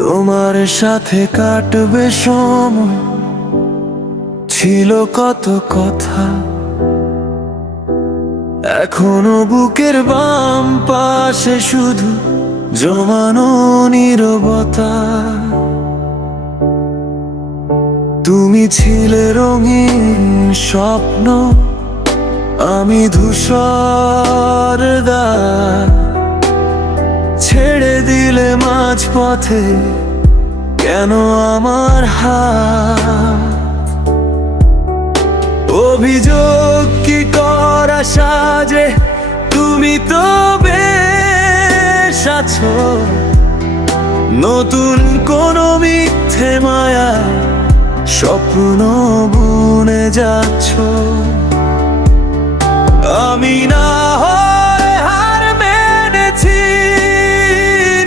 তোমার সাথে কাটবে সময়, ছিল কত কথা, এখনো বুকের বাম পাশে শুধু জমানো নীরবতা। তুমি ছিলে রঙিন স্বপ্ন, আমি ধূসর দাগ। ছেড়ে দিলে মাঝ পথে কেন আমার হাত? অভিযোগ কি করা সাজে, তুমি তো বেশ আছো। নতুন কোনো মিথ্যে মায়া স্বপ্ন বুনে যাচ্ছ। আমি না হয় হার মেনেছি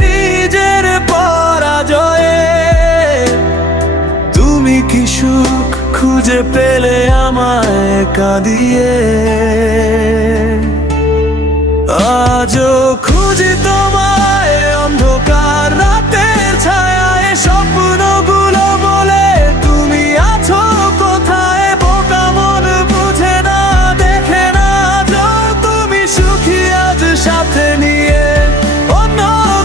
নিজের পরাজয়ে। তুমি কি সুখ খুঁজে পেলে আমায় কাঁদিয়ে? আজও খুঁজি তোমায় অন্ধকার রাতের ছায়ায়, স্বপ্নগুলো বলে তুমি আছো কোথায়? বোকা মন বুঝে না, দেখে না যে তুমি সুখী আজ সাথে নিয়ে অন্য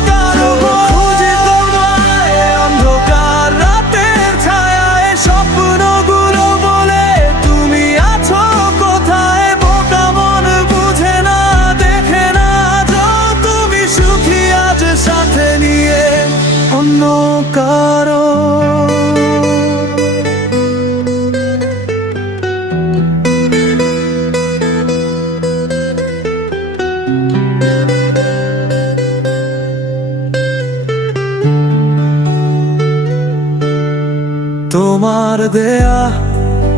কারো। খুঁজি তোমায় অন্ধকার রাতের ছায়ায়, স্বপ্নগুলো বলে তুমি আছো কোথায়? বোকা মন বুঝে না, দেখে না যে তুমি সুখী আজ সাথে নিয়ে অন্য কারো। তোমার দেয়া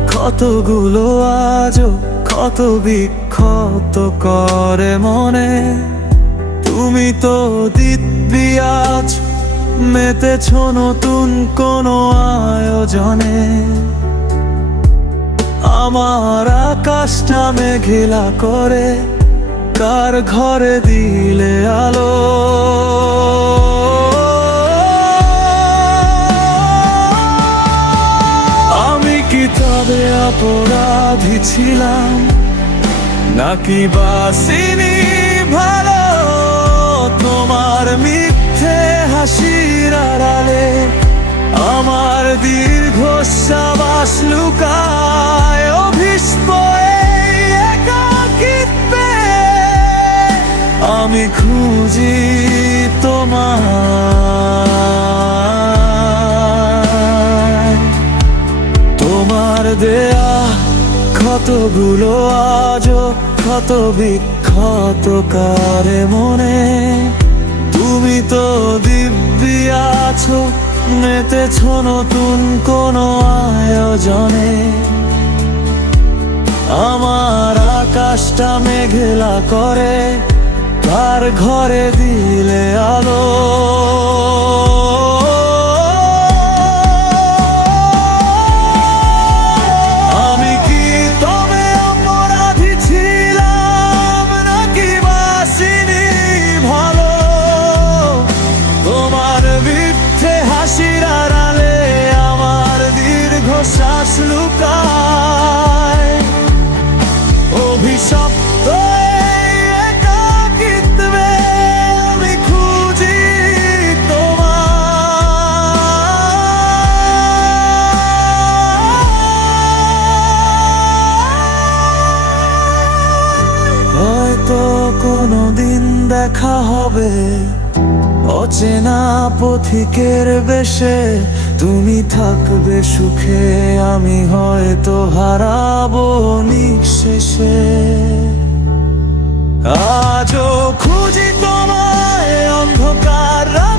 ক্ষতগুলো আজও ক্ষত বিক্ষত করে মনে। তুমি তো দিব্যি আছো, মেতেছ নতুন কোনো আয়োজনে। আমার আকাশটা মেঘলা করে কার ঘরে দিলে আলো? আমি কি তবে অপরাধী ছিলাম, নাকি বাসিনি ভালো? তোমার মিথ্যে হাসির আড়ালে আমার দীর্ঘশ্বাস লুকায়। অভীষ্ট এই একাকিত্বে আমি খুঁজি তোমায়। তোমার দেয়া ক্ষতগুলো আজও ক্ষত বিক্ষত করে মনে। তুমি তো দিব্যি আছো, মেতেছ নতুন কোনো আয়োজনে। আমার আকাশটা মেঘলা করে কার ঘরে দিলে আলো? আমি কি তবে অপরাধী ছিলাম, নাকি বাসিনি ভালো? তোমার মিথ্যে হাসির আড়ালে আমার দীর্ঘশ্বাস লুকায়। অভিশপ্ত এই একাকিত্বে আমি খুঁজি তোমায়। হয়তো কোনোদিন দেখা হবে অচেনা পথিকের বেশে। তুমি থাকবে সুখে, আমি হয়তো হারাবো নিঃশেষে। আজও খুঁজি তোমায় অন্ধকার রাত